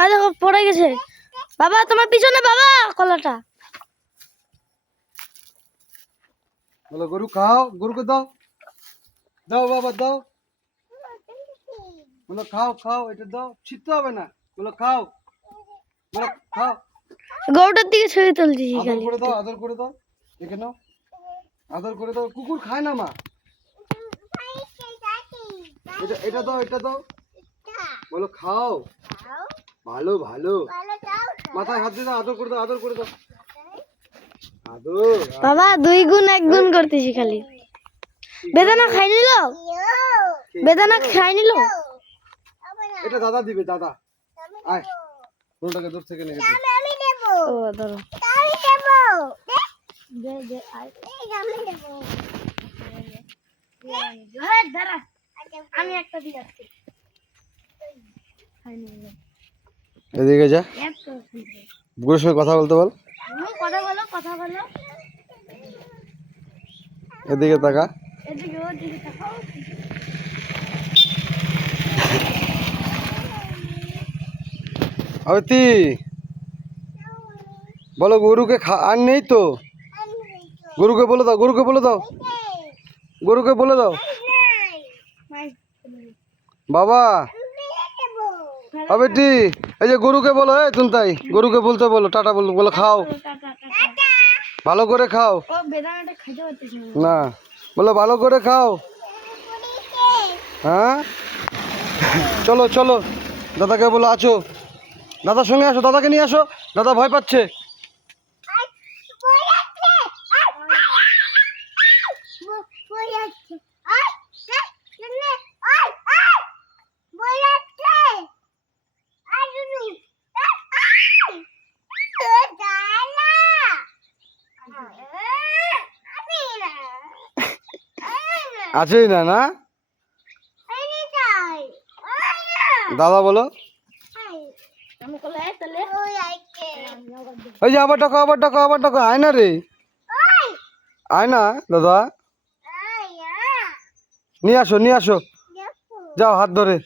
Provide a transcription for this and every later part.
আর দেখো পড়ে গেছে। বাবা তোমার পিছনে বাবা কলাটা। বলো গরু খাও, গরুকে দাও, দাও বাবা দাও। বলো খাও খাও, এটা দাও, ছিটতে হবে না। বলো খাও, বলো খাও। গরুটার দিকে ছবি তুলছি আদর খালি। করে দাও, আদর করে দাও, দেখে নাও, আদর করে দাও। কুকুর খায় না মা। এটা দাও, এটা দাও, বলো খাও। ভালো ভালো, মাথায় হাত দিয়ে দাও, আদর করে দাও, আদর করে দাও, আদর। বাবা 2 গুণ 1 গুণ করতেছি খালি। বেদানা খাই নিল, বেদানা খাই নিল। এটা দাদা দিবে, দাদা আয়, গরুটাকে দূর থেকে নিয়ে যেতে। ও ধরো আমি একটা দিয়ে আসছি। এদিকে যা, বুড়োর সঙ্গে কথা বলতে বল। কথা বলো, কথা বলো। এদিকে তাকা। এদিকে ওদিকে তাকাও। আরতি বলো গরুকে আর নেই তো, গরুকে বলে দাও, গরুকে বলে দাও, গরুকে বলে দাও। বাবা বেটি, এই যে গরুকে বলো, তুমি তাই গরুকে বলতে বলো, টাটা বলো, বলো খাও, ভালো করে খাও। না বলো ভালো করে খাও। হ্যাঁ চলো চলো, দাদাকে বলো আছো, দাদার সঙ্গে আসো, দাদাকে নিয়ে আসো, দাদা ভয় পাচ্ছে। আছেই না না, দাদা বলো। ওই যে আবার টাকা, আবার টাকা, আবার টাকা, আয় না রে, আয় না দাদা, নিয়ে আসো, নিয়ে আসো, যাও হাত ধরে,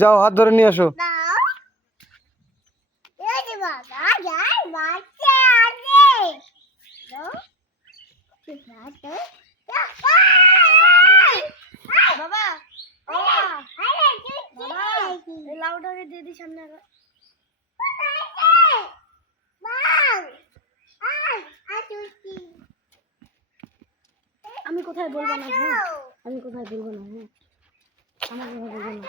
যাও হাত ধরে নিয়ে আসো। বাবা লাউটাকে দিয়ে দিই সামনে। আমি কোথায় বলবো না, হ্যাঁ আমি কোথায় বলবো না, হ্যাঁ আমার কথা বলবো না।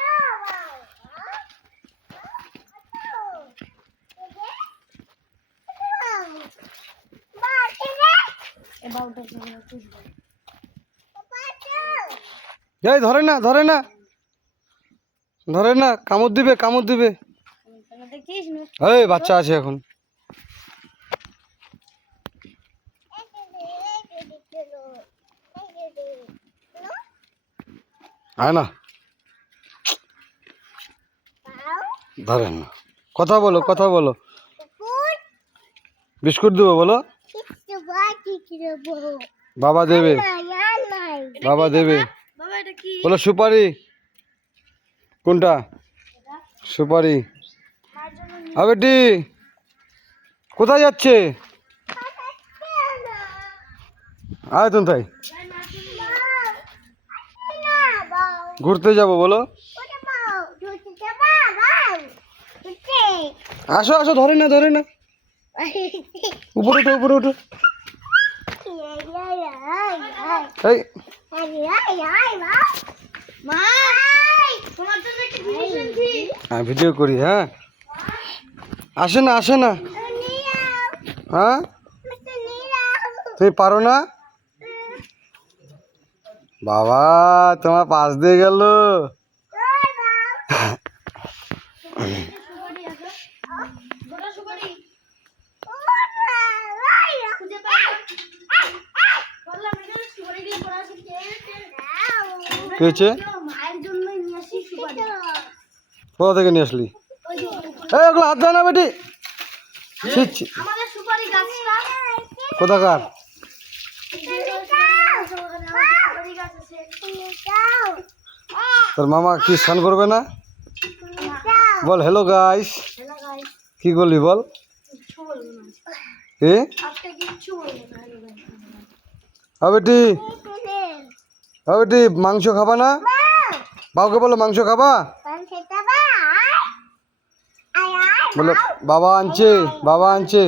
এই ধরে না, ধরে না, ধরে না, কামড় দিবে, কামড় দিবে। এই বাচ্চা আছে এখন। আয় না, ধরেন না, কথা বলো, কথা বলো। বিস্কুট দেবো বলো, বাবা দেবে, বাবা দেবে বলো। সুপারি কোনটা, সুপারি। বেটি কোথায় যাচ্ছে, আয় তুমি তাই, ঘুরতে যাবো বলো। আসো আসো, ধরে না, ধরে না, উপরে উঠো, উপরে উঠো। এই ভিডিও করি, হ্যাঁ আসে না, আসে না, হ্যাঁ তুমি পারো না। বাবা তোমার পাশ দিয়ে গেল। কোথা থেকে নিয়ে আসলি? ওগুলো হাত দেয় না বেটি, কোথাকার? তোর মামা কি স্নান করবে না? বল হ্যালো গাইস। কি করলি বল? এ বেটি, বেটি মাংস খাবা না? বাবুকে বলো মাংস খাবা? বলো বাবা আনছে, বাবা আনছে।